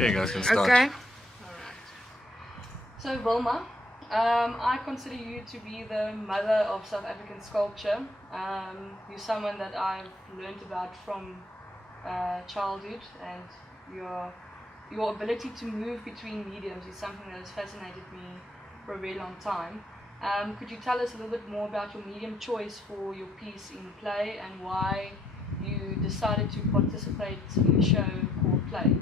Okay, guys, can start. Okay. Alright. So Wilma, I consider you to be the mother of South African sculpture. You're someone that I've learned about from childhood, and your ability to move between mediums is something that has fascinated me for a very long time. Could you tell us a little bit more about your medium choice for your piece in play and why you decided to participate in a show called Play?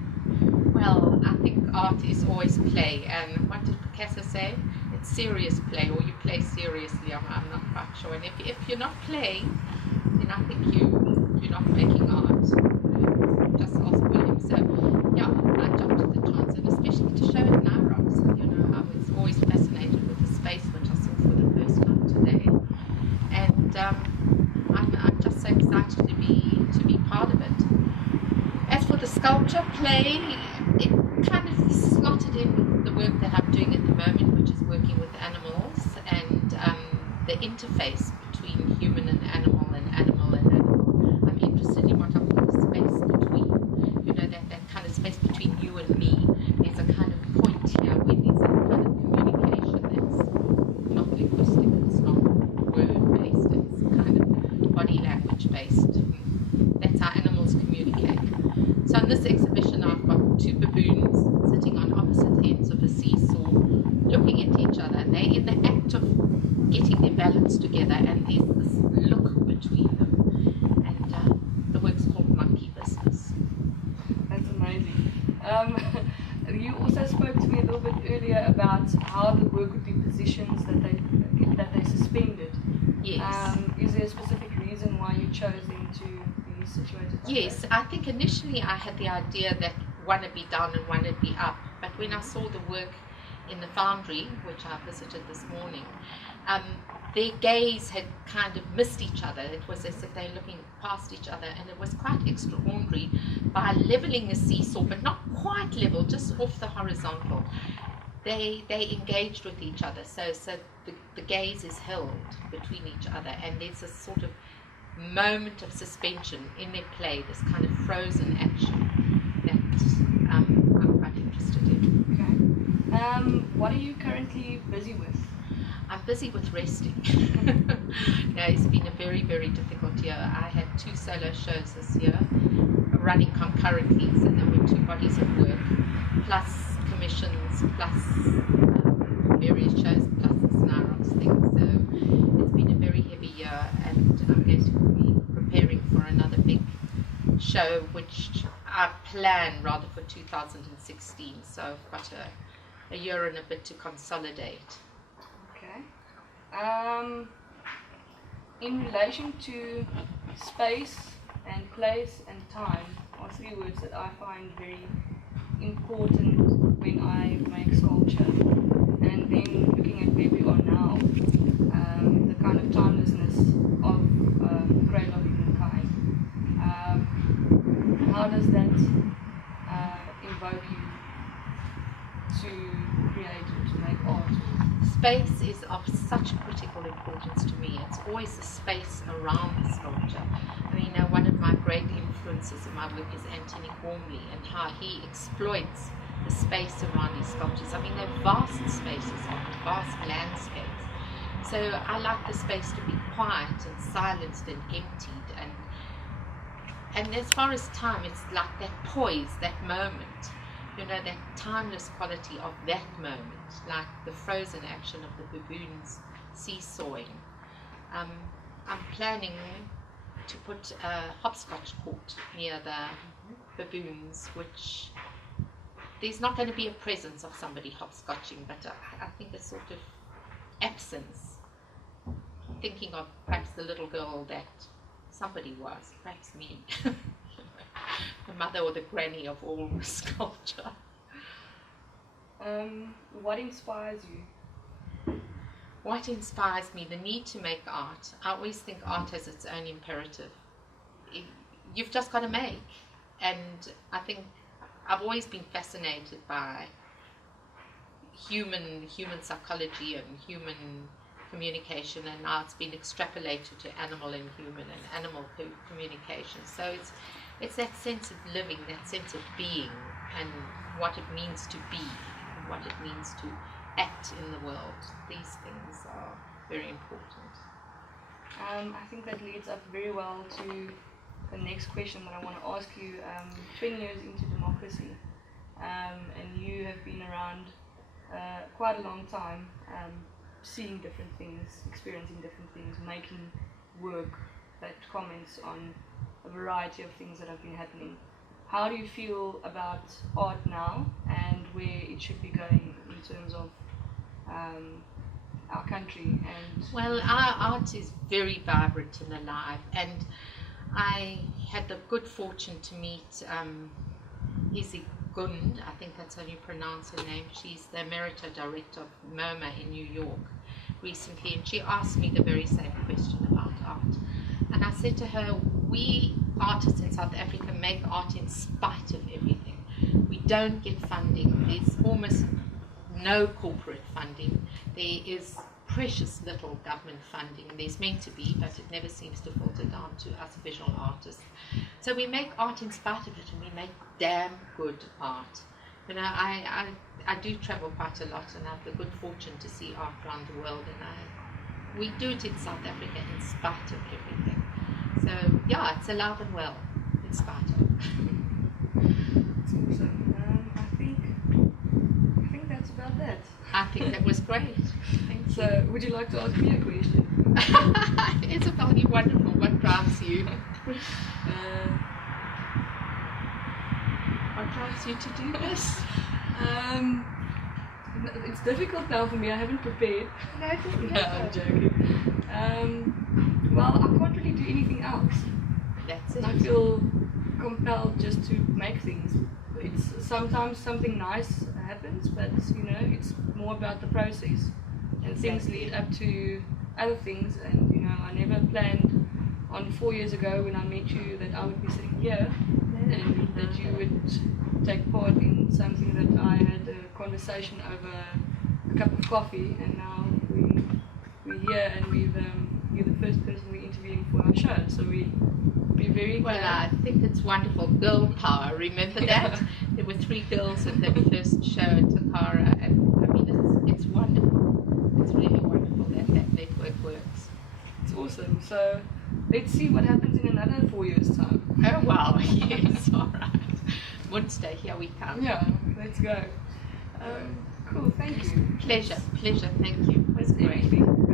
Well, I think art is always play, and what did Picasso say? It's serious play, or you play seriously. I'm not quite sure. And if you're not playing, then I think you're not making art. Just ask William. So yeah, I jumped at the chance, and especially to show at Nirox. I was always fascinated with the space, which I saw for the first time today, and I'm just so excited to be part of it. As for the sculpture play, it kind of slotted in the work that I'm doing at the moment, which is working with animals and the interface between human and animal and animal and animal. I'm interested in what I call the space between, that kind of space between you and me. There's a kind of point here where there's a kind of communication that's not linguistic, it's not word-based, it's kind of body language based. That's how animals communicate. So in this exhibition I've got two baboons sitting on opposite ends of a seesaw looking at each other, and they're in the act of getting their balance together, and there's this look between them, and the work's called Monkey Business. That's amazing. You also spoke to me a little bit earlier about how the work would be positioned that they suspended. Yes. Is there a specific reason why you chose them to be situated like Yes, that? I think initially I had the idea that one would be down and one would be up, but when I saw the work in the foundry, which I visited this morning, their gaze had kind of missed each other. It was as if they were looking past each other, and it was quite extraordinary. By leveling a seesaw, but not quite level, just off the horizontal, they engaged with each other. So the gaze is held between each other, and there's a sort of moment of suspension in their play, this kind of frozen action that I'm quite interested in. Okay. What are you currently busy with? I'm busy with resting. It's been a very, very difficult year. I had 2 solo shows this year running concurrently, so there were 2 bodies of work, plus commissions, plus various shows, plus this Nirox thing. So it's been a very heavy year, and I'm going to be preparing for another big show, which I plan rather for 2016. So I've got a year and a bit to consolidate. Okay. In relation to space and place and time are 3 words that I find very important when I make sculpture. And then looking at where we are now, the kind of timelessness of the Cradle of Human Kind. How does that invoke you to create or to make art? Space is of such critical importance to me. It's always the space around the sculpture. I mean, one of my great influences in my work is Anthony Gormley, and how he exploits the space around his sculptures. I mean, they're vast spaces, vast landscapes. So I like the space to be quiet and silenced and emptied. And as far as time, it's like that poise, that moment. That timeless quality of that moment, like the frozen action of the baboons seesawing. I'm planning to put a hopscotch court near the baboons, which there's not going to be a presence of somebody hopscotching, but I think a sort of absence, thinking of perhaps the little girl that somebody was, perhaps me. The mother or the granny of all sculpture. What inspires you? What inspires me? The need to make art. I always think art has its own imperative. You've just got to make. And I think I've always been fascinated by human psychology and human communication, and now it's been extrapolated to animal and human and animal communication. So it's that sense of living, that sense of being and what it means to be, and what it means to act in the world. These things are very important. I think that leads up very well to the next question that I want to ask you. 20 years into democracy, and you have been around quite a long time, seeing different things, experiencing different things, making work that comments on a variety of things that have been happening. How do you feel about art now and where it should be going in terms of our country? And well, our art is very vibrant and alive, and I had the good fortune to meet Izzy Gund, I think that's how you pronounce her name. She's the Emerita Director of MoMA in New York recently, and she asked me the very same question about art. And I said to her, we artists in South Africa make art in spite of everything. We don't get funding. There's almost no corporate funding. There is precious little government funding. There's meant to be, but it never seems to filter down to us visual artists. So we make art in spite of it, and we make damn good art. You know, I do travel quite a lot, and I have the good fortune to see art around the world, and we do it in South Africa in spite of everything. So yeah, it's alive and well in spite of. That's awesome. I think that's about that. I think that was great. Thank you. So, would you like to ask me a question? Isabel, you're wonderful. What drives you? What drives you to do this? It's difficult now for me. I haven't prepared. No, I'm joking. Well, I can't really do anything else. That's it. I feel compelled just to make things. It's sometimes something nice happens, but you know, it's more about the process, and things lead up to other things. And you know, I never planned on 4 years ago when I met you that I would be sitting here and that you would take part in something that I had a conversation over a cup of coffee, and now we're here, and you're the first person we're interviewing for our show, so we're very well. glad. I think it's wonderful. Girl power. Remember that? There were 3 girls at that first show at Takara, and I mean, it's wonderful. It's really wonderful that that network works. It's awesome. So let's see what happens in another 4 years' time. Oh wow! Yes, all right. Wednesday, here we come. Yeah, let's go. Cool. Thank you. Pleasure. Thank you. It was great. Everything.